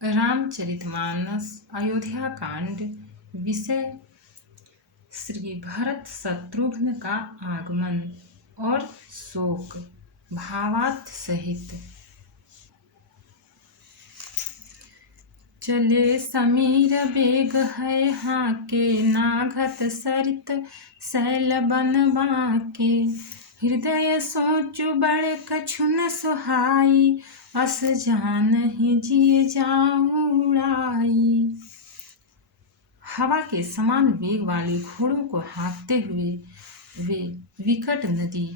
रामचरितमानस अयोध्या कांड। विषय श्री भरत शत्रुघ्न का आगमन और शोक। भावार्थ सहित। चले समीर बेग है हाके, नाघत सरित शैल बन बाके। हृदय सोचु बड़ कछु न सुहाई, अस जानहि जिय जाऊं उड़ाई। हवा के समान वेग वाले घोड़ों को हाँकते हुए वे विकट नदी,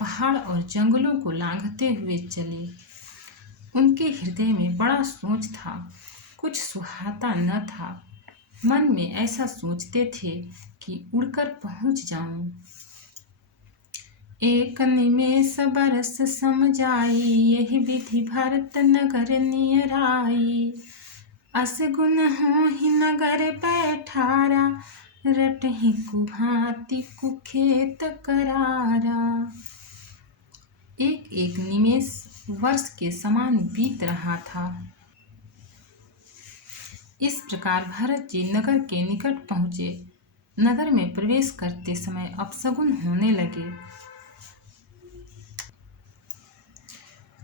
पहाड़ और जंगलों को लांघते हुए चले। उनके हृदय में बड़ा सोच था, कुछ सुहाता न था। मन में ऐसा सोचते थे कि उड़कर पहुंच जाऊं। एक निमेष बरस सम जाई, यही विधि भरत नगर नियर आई। अस गुण होहि नगर बैठारा, रटहि कुभांति कुखेत करारा। एक एक निमेष वर्ष के समान बीत रहा था। इस प्रकार भरत जी नगर के निकट पहुँचे। नगर में प्रवेश करते समय अपशगुन होने लगे।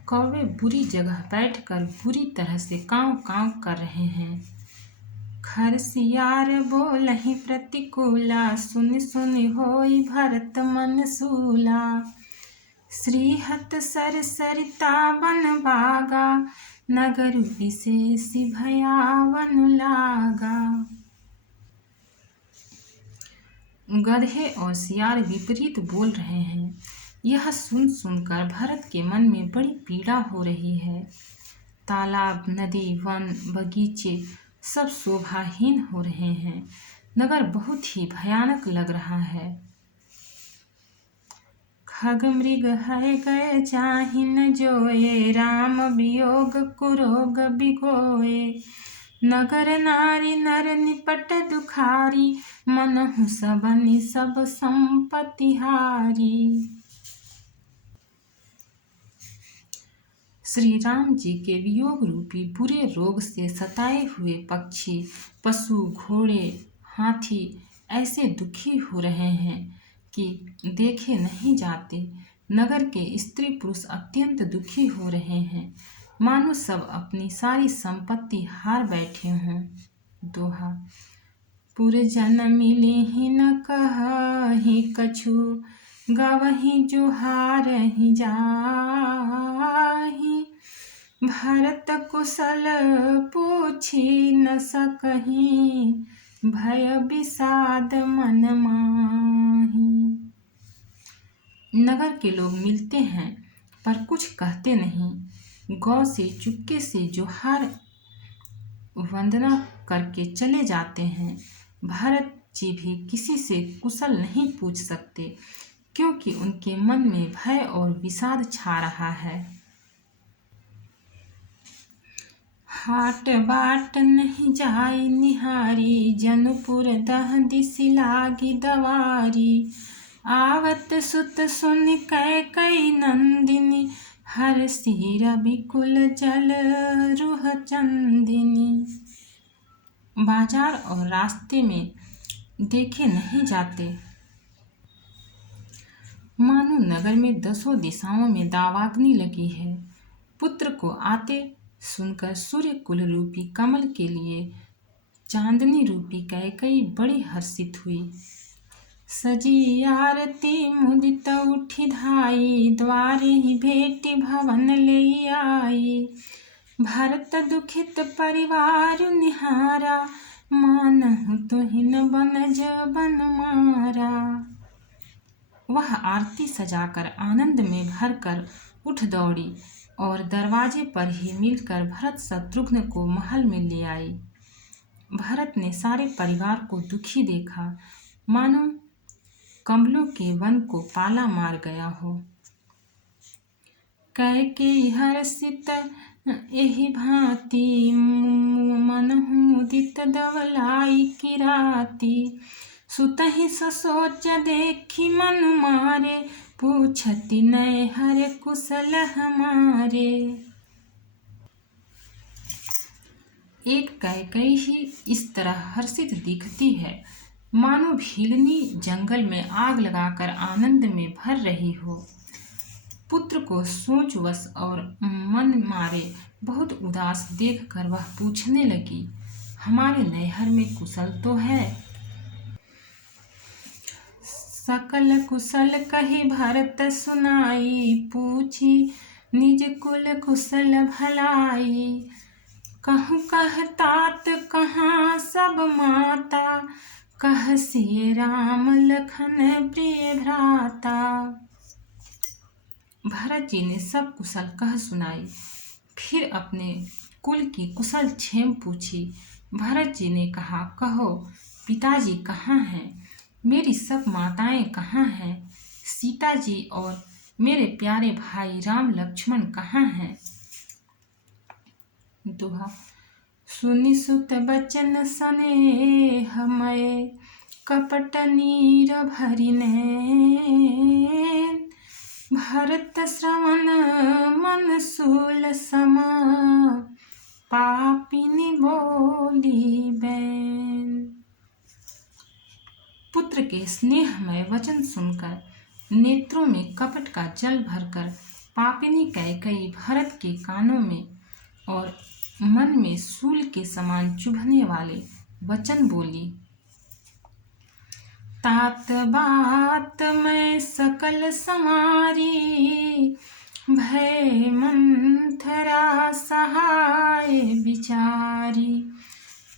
कौवे बुरी जगह बैठकर बुरी तरह से काँव काँव कर रहे हैं। खरसियार बोलहि प्रतिकूला, सुनि सुनि होई भरत मन सूला। श्रीहत सर सरिता बन बागा, नगर विशेष भयावन लागा। गधे और सियार विपरीत बोल रहे हैं। यह सुन सुनकर भरत के मन में बड़ी पीड़ा हो रही है। तालाब, नदी, वन, बगीचे सब शोभाहीन हो रहे हैं। नगर बहुत ही भयानक लग रहा है। खग मृग है गए जाहि न जोए, राम वियोग कुरोग बिगोए। नगर नारी नर निपट दुखारी, मनहु सबनि सब संपत्ति हारी। श्री राम जी के वियोग रूपी बुरे रोग से सताए हुए पक्षी, पशु, घोड़े, हाथी ऐसे दुखी हो रहे हैं कि देखे नहीं जाते। नगर के स्त्री पुरुष अत्यंत दुखी हो रहे हैं, मानो सब अपनी सारी संपत्ति हार बैठे हों। दोहा। पुरजन मिलिहि न कहहि कछु, गवहि जुहारहि जाहि। भरत कुशल पूछि न सकहि, भय विषाद मन माहि। नगर के लोग मिलते हैं पर कुछ कहते नहीं। गौ से चुपके से जोहार वंदना करके चले जाते हैं। भरत जी भी किसी से कुशल नहीं पूछ सकते, क्योंकि उनके मन में भय और विषाद छा रहा है। हाट बाट नहीं जाई निहारी, जनपुर दह दिसि लागी दवारी। आवत सुत सुनि कैकेयी नंदिनी, हरषि रवि कुल जल रुह चंदिनी। बाजार और रास्ते में देखे नहीं जाते, मानो नगर में दसों दिशाओं में दावाग्नि लगी है। पुत्र को आते सुनकर सूर्य कुल रूपी कमल के लिए चांदनी रूपी कैकेयी बड़ी हर्षित हुई। सजी आरती मुदित उठी धाई, द्वारे ही भेटी भवन ले आई। भरत दुखित परिवार निहारा, मानहु तुहिन बनज बन मारा। वह आरती सजाकर आनंद में भरकर उठ दौड़ी और दरवाजे पर ही मिलकर भरत शत्रुघ्न को महल में ले आई। भरत ने सारे परिवार को दुखी देखा, मानो कमलों के वन को पाला मार गया हो। कैकेयी हर्षित एहि भांति, मनहु मुदित दवलाई की राती। सुतहि ससोच देखी मन मारे, पूछति नय हर कुशल हमारे। एक कैकई ही इस तरह हर्षित दिखती है, मानो भीलनी जंगल में आग लगाकर आनंद में भर रही हो। पुत्र को सोचवश और मन मारे बहुत उदास देखकर वह पूछने लगी, हमारे नैहर में कुशल तो है? सकल कुशल कही भरत सुनाई, पूछी निज कुल कुशल भलाई। कहूँ कह तात कहाँ सब माता, कह सिय राम लखन प्रिय भ्राता। भरत जी ने सब कुशल कह सुनाई, फिर अपने कुल की कुशल क्षेम पूछी। भरत जी ने कहा, कहो पिताजी कहाँ हैं? मेरी सब माताएं कहाँ हैं? सीता जी और मेरे प्यारे भाई राम लक्ष्मण कहाँ हैं? दोहा। सुनि सुत बचन स्नेहमय, कपट नीर भरि नैन। भरत श्रवण मन शूल सम, पापिनी बोली बैन। पुत्र के स्नेहमय वचन सुनकर नेत्रों में कपट का जल भरकर पापिनी कैकई भरत के कानों में और मन में शूल के समान चुभने वाले वचन बोली। तात बात मैं सकल समारी, भय मंथरा सहाय विचारी।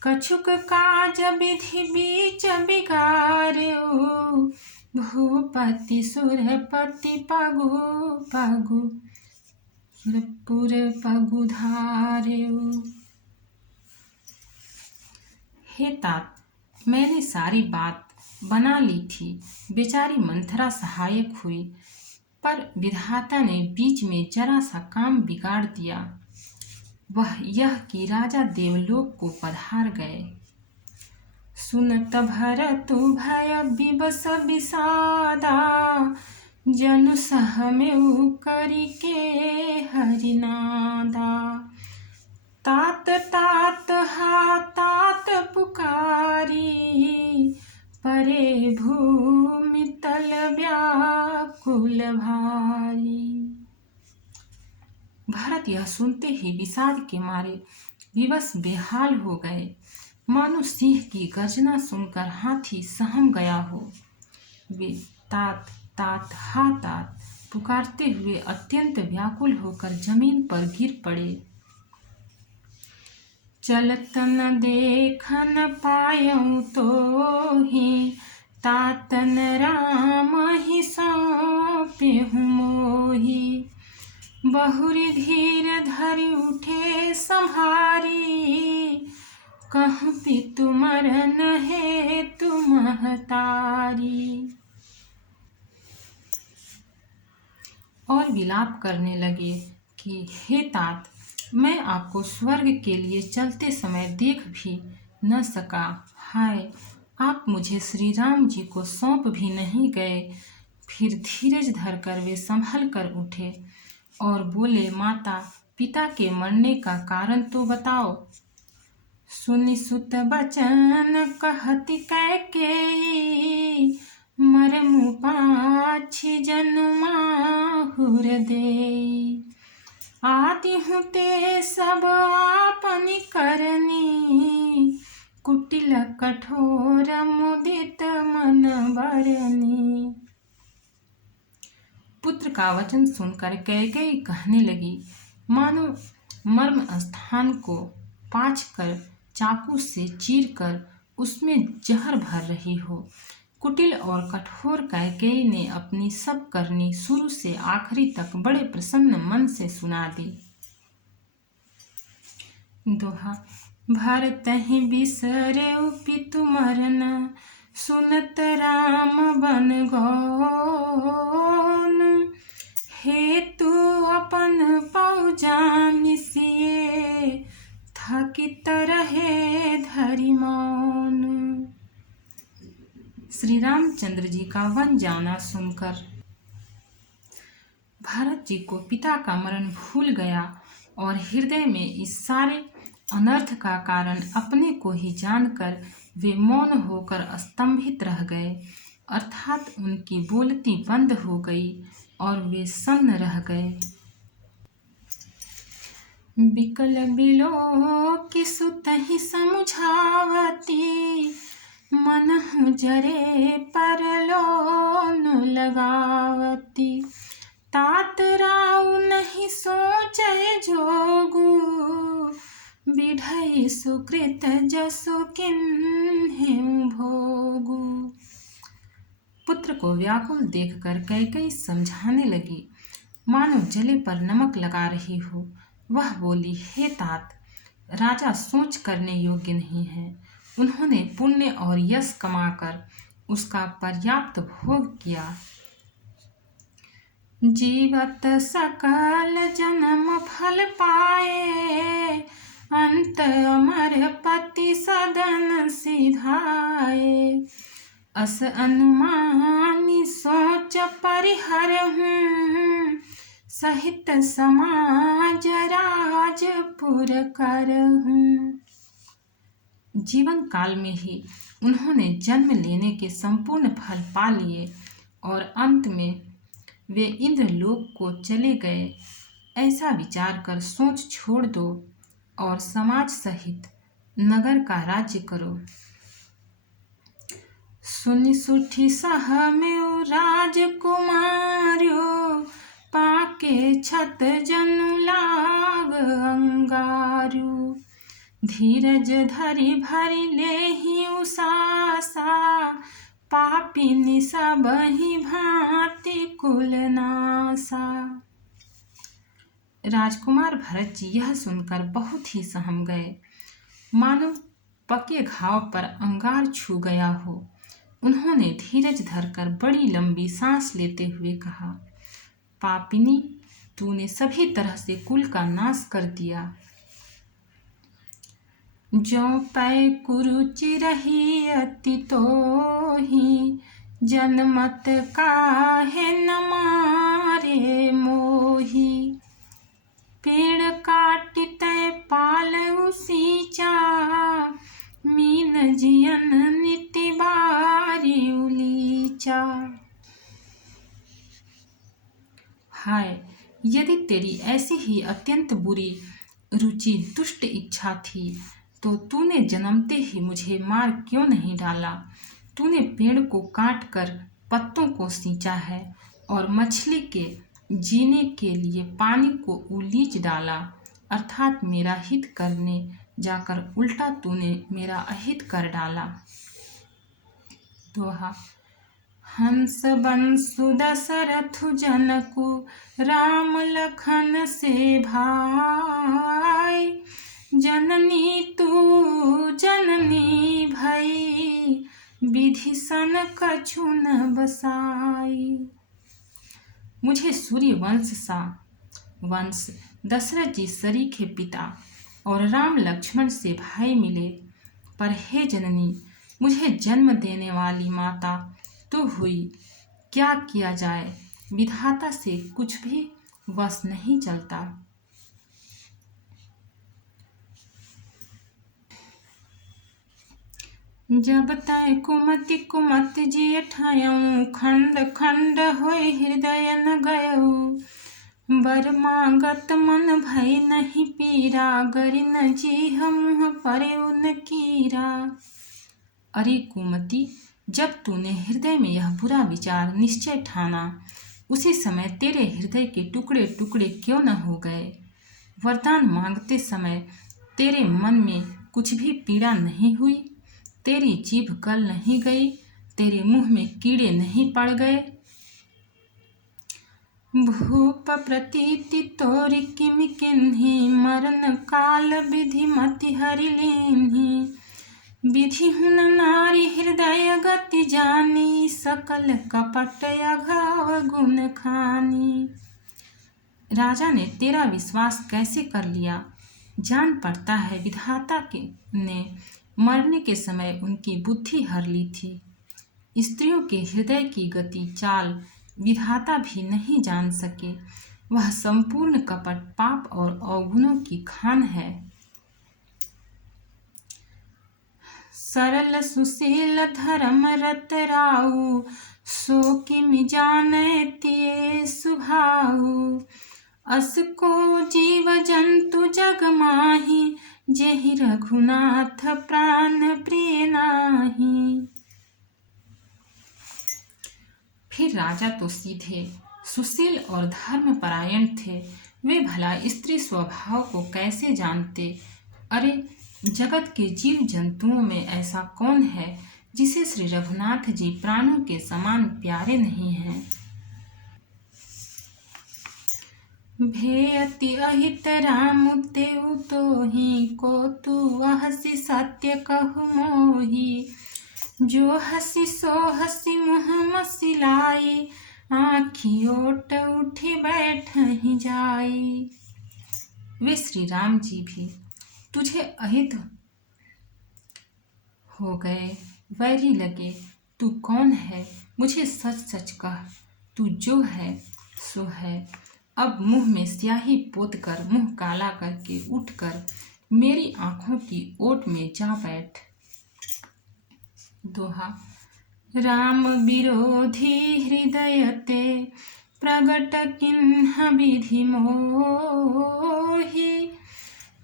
कछुक काज विधि बीच बिगार्यो, भूपति सुरपति पगु पगु सुरपुर पगु धार्यो। हे तात, मैंने सारी बात बना ली थी, बेचारी मंथरा सहायक हुई, पर विधाता ने बीच में जरा सा काम बिगाड़ दिया। वह यह कि राजा देवलोक को पधार गए। सुनत भरत भय विवश विषादा, जनु सह में करि के हरिनादा। तात तात हा तात पुकारी, परे भूमि तल व्याकुल भारी। भरत यह सुनते ही विषाद के मारे विवश बेहाल हो गए, मानो सिंह की गर्जना सुनकर हाथी सहम गया हो। वे तात तात हा तात पुकारते हुए अत्यंत व्याकुल होकर जमीन पर गिर पड़े। चलत न देखन पायऊँ तो ही, तातन राम ही सौंपेहु मोही। बहुरी धीर धरि उठे संहारी, कहूँ पितु मरन हेतु महतारी। और विलाप करने लगे कि हे तात, मैं आपको स्वर्ग के लिए चलते समय देख भी न सका। हाय, आप मुझे श्री राम जी को सौंप भी नहीं गए। फिर धीरज धरकर वे संभल कर उठे और बोले, माता पिता के मरने का कारण तो बताओ। सुनि सुत बचन कहति कैकेयी, मरमु पाछि जनु माहुर देई। आदि हूँ ते सब आपनि करनी, कुटिल कठोर मुदित मन बरनी। पुत्र का वचन सुनकर कैकेयी कहने लगी, मानो मर्म स्थान को पाछ कर चाकू से चीरकर उसमें जहर भर रही हो। कुटिल और कठोर कैकेयी ने अपनी सब करनी शुरू से आखिरी तक बड़े प्रसन्न मन से सुना दी। दोहा। भरतहि बिसर्यउ पितु मरन, सुनत राम बन गौन। हेतु अपन पौ जानि सिए, थकित रहे धरि मौन। श्री रामचंद्र जी का वन जाना सुनकर भरत जी को पिता का मरण भूल गया और हृदय में इस सारे अनर्थ का कारण अपने को ही जानकर वे मौन होकर स्तंभित रह गए, अर्थात उनकी बोलती बंद हो गई और वे सन्न रह गए। बिकल बिलोकि सुतहि समुझावती, मनहु जरे परलोन लगावती। तात राउ नहीं सोचे जोगु, बिढ़ई सुकृत जसु किन्हें भोगु। पुत्र को व्याकुल देखकर कैकेयी समझाने लगी, मानो जले पर नमक लगा रही हो। वह बोली, हे तात, राजा सोच करने योग्य नहीं है। उन्होंने पुण्य और यश कमाकर उसका पर्याप्त भोग किया। जीवत सकल जन्म फल पाए, अंत अमर पति सदन सिधाए। अस अनुमानी सोच परिहरहूँ, सहित समाज राजपुर करहूँ। जीवन काल में ही उन्होंने जन्म लेने के संपूर्ण फल पा लिए और अंत में वे इंद्रलोक को चले गए। ऐसा विचार कर सोच छोड़ दो और समाज सहित नगर का राज्य करो। सुनि सुठी सह में राजकुमार्यो, पाके छत जनु लाग अंगार्यो। धीरज धरि भरि लेहि उसासा, पापिनी सबहि भांति कुलनासा। राजकुमार भरत जी यह सुनकर बहुत ही सहम गए, मानो पके घाव पर अंगार छू गया हो। उन्होंने धीरज धरकर बड़ी लंबी सांस लेते हुए कहा, पापिनी, तूने सभी तरह से कुल का नाश कर दिया। जो पै कुरुचि रही अति तोहि, जनमत काहे न मारे मोहि। पेड़ काटितै पाल उसीचा, मीन जियन निति बारी उलीचा। हाय, यदि तेरी ऐसी ही अत्यंत बुरी रुचि दुष्ट इच्छा थी तो तूने जन्मते ही मुझे मार क्यों नहीं डाला। तूने पेड़ को काट कर पत्तों को सींचा है और मछली के जीने के लिए पानी को उलीच डाला, अर्थात मेरा हित करने जाकर उल्टा तूने मेरा अहित कर डाला। दोहा। हंस बंसु दशरथु जनकु, राम लखन से भाई। जननी तू जननी भई, विधि सन कछु न बसाई। मुझे सूर्य वंश दशरथ जी सरीखे पिता और राम लक्ष्मण से भाई मिले, पर हे जननी, मुझे जन्म देने वाली माता तो हुई, क्या किया जाए, विधाता से कुछ भी वश नहीं चलता। जब तय कुमति कुमत जिय ठायऊ, खंड खंड होय हृदय न गयऊ। बर मांगत मन भय नहीं पीरा, गरि न जीह मुँह परे उन कीरा। अरे कुमति, जब तूने हृदय में यह बुरा विचार निश्चय ठाना, उसी समय तेरे हृदय के टुकड़े टुकड़े क्यों न हो गए। वरदान मांगते समय तेरे मन में कुछ भी पीड़ा नहीं हुई, तेरी जीभ गल नहीं गई, तेरे मुंह में कीड़े नहीं पड़ गए। भूप प्रतीति तोरि किमि किन्हि, मरण काल विधि मति हरि लीन्हि। विधि हुन नारी हृदय गति जानी, सकल कपट अघाव गुण खानी। राजा ने तेरा विश्वास कैसे कर लिया। जान पड़ता है विधाता ने मरने के समय उनकी बुद्धि हर ली थी। स्त्रियों के हृदय की गति चाल विधाता भी नहीं जान सके। वह संपूर्ण कपट, पाप और अवगुणों की खान है। सरल सुशील धर्म रत राऊ, सो किमि जानै तिये सुभाऊ। असको जीव जंतु जग माही, जेहि रघुनाथ प्राण प्रिय नाही। फिर राजा तो सीधे सुशील और धर्मपरायण थे, वे भला स्त्री स्वभाव को कैसे जानते। अरे जगत के जीव जंतुओं में ऐसा कौन है जिसे श्री रघुनाथ जी प्राणों के समान प्यारे नहीं हैं। भेयति अहित राम तेउ तोहि, को तू हसी सत्य कहु मोहि। जो हसी सो हसी मुँह मसिलाई, आँखी ओट उठी बैठहि जाई। वे श्री राम जी भी तुझे अहित हो गए, वैरी लगे। तू कौन है, मुझे सच सच कह, तू जो है सो है। अब मुंह में स्याही पोत कर, मुंह काला करके उठकर मेरी आंखों की ओट में जा बैठ। दोहा। राम विरोधी हृदय ते, प्रगट किन्ह विधि मोहि।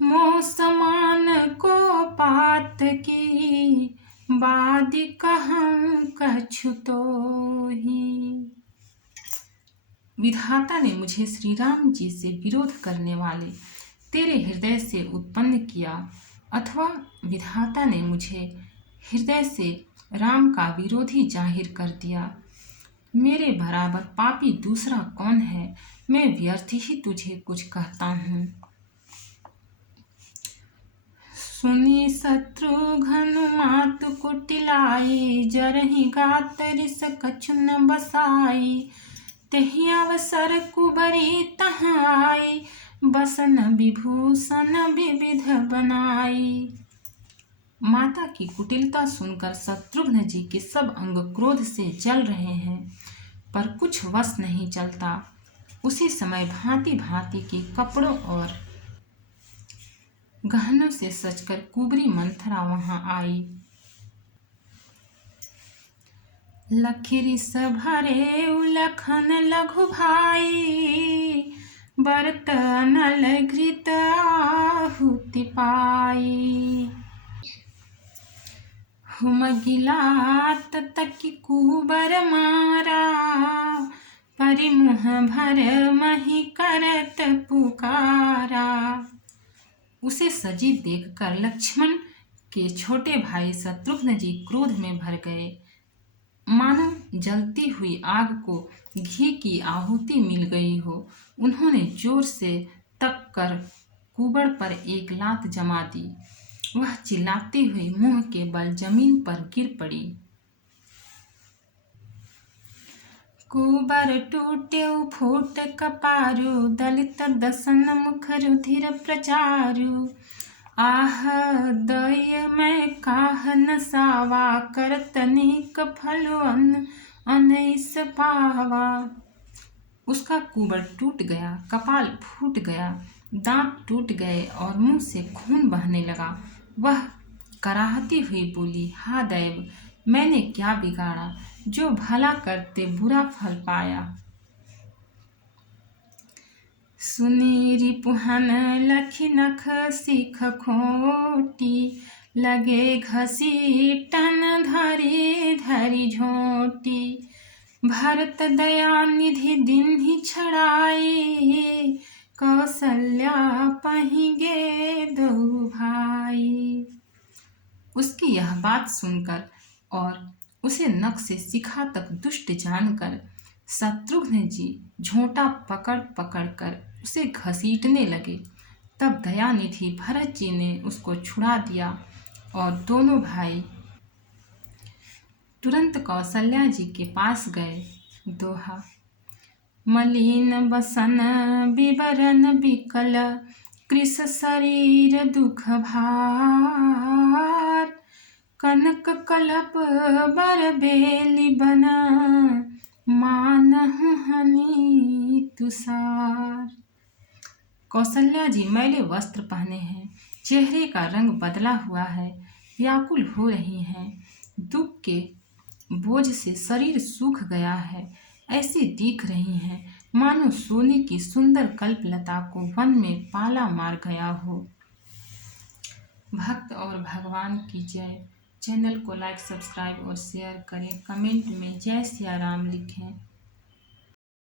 मोह समान को पात की, बादि कहूँ कछु तोहि। विधाता ने मुझे श्री राम जी से विरोध करने वाले तेरे हृदय से उत्पन्न किया, अथवा विधाता ने मुझे हृदय से राम का विरोधी जाहिर कर दिया। मेरे बराबर पापी दूसरा कौन है, मैं व्यर्थ ही तुझे कुछ कहता हूँ। सुनी शत्रुघ्न मातु कुटिलाई, जरहि गात रिस कछु न बसाई। तेहि अवसर कुबरी तहाँ आई, बसन विभूषण विविध बनाई। माता की कुटिलता सुनकर शत्रुघ्न जी के सब अंग क्रोध से जल रहे हैं, पर कुछ वश नहीं चलता। उसी समय भांति भांति के कपड़ों और गहनों से सजकर कुबरी मंथरा वहां आई। लखिरिस भरे उलखन लघु भाई, बरत अनल घृत आहुति पाई। हुम गिलात तकी कुबर मारा, परिमुह भर मही करत पुकारा। उसे सजी देखकर लक्ष्मण के छोटे भाई शत्रुघ्न जी क्रोध में भर गए, मानो जलती हुई आग को घी की आहुति मिल गई हो। उन्होंने जोर से तक कर कुबड़ पर एक लात जमा दी। वह चिल्लाती हुई मुंह के बल जमीन पर गिर पड़ी। कुबर टूट्यो फूट कपारु, दलित दसन मुख रुधिर प्रचारु। आह दय मैं काह नसावा, करत अनेक फलो अनैस पावा। उसका कुबर टूट गया, कपाल फूट गया, दांत टूट गए और मुंह से खून बहने लगा। वह कराहती हुई बोली, हा दैव, मैंने क्या बिगाड़ा जो भला करते बुरा फल पाया। सुनी रिपुहन लखी नख सीख खोटी, लगे घसीटन धरी धरी झोटी। भरत दया निधि दिन्हि छड़ाई, कौसल्या पहिगे दो भाई। उसकी यह बात सुनकर और उसे नख से शिखा तक दुष्ट जानकर शत्रुघ्न जी झोंटा पकड़ पकड़ कर उसे घसीटने लगे। तब दयानिधि भरत जी ने उसको छुड़ा दिया और दोनों भाई तुरंत कौशल्या जी के पास गए। दोहा। मलिन बसन विवरण विकल, कृश शरीर दुख भार। कनक कलप बर बेली बना, मानहु हनि तुषार। कौशल्या जी मैले वस्त्र पहने हैं, चेहरे का रंग बदला हुआ है, व्याकुल हो रही हैं। दुख के बोझ से शरीर सूख गया है। ऐसी दिख रही हैं मानो सोने की सुंदर कल्पलता को वन में पाला मार गया हो। भक्त और भगवान की जय। चैनल को लाइक, सब्सक्राइब और शेयर करें। कमेंट में जय सिया राम लिखें।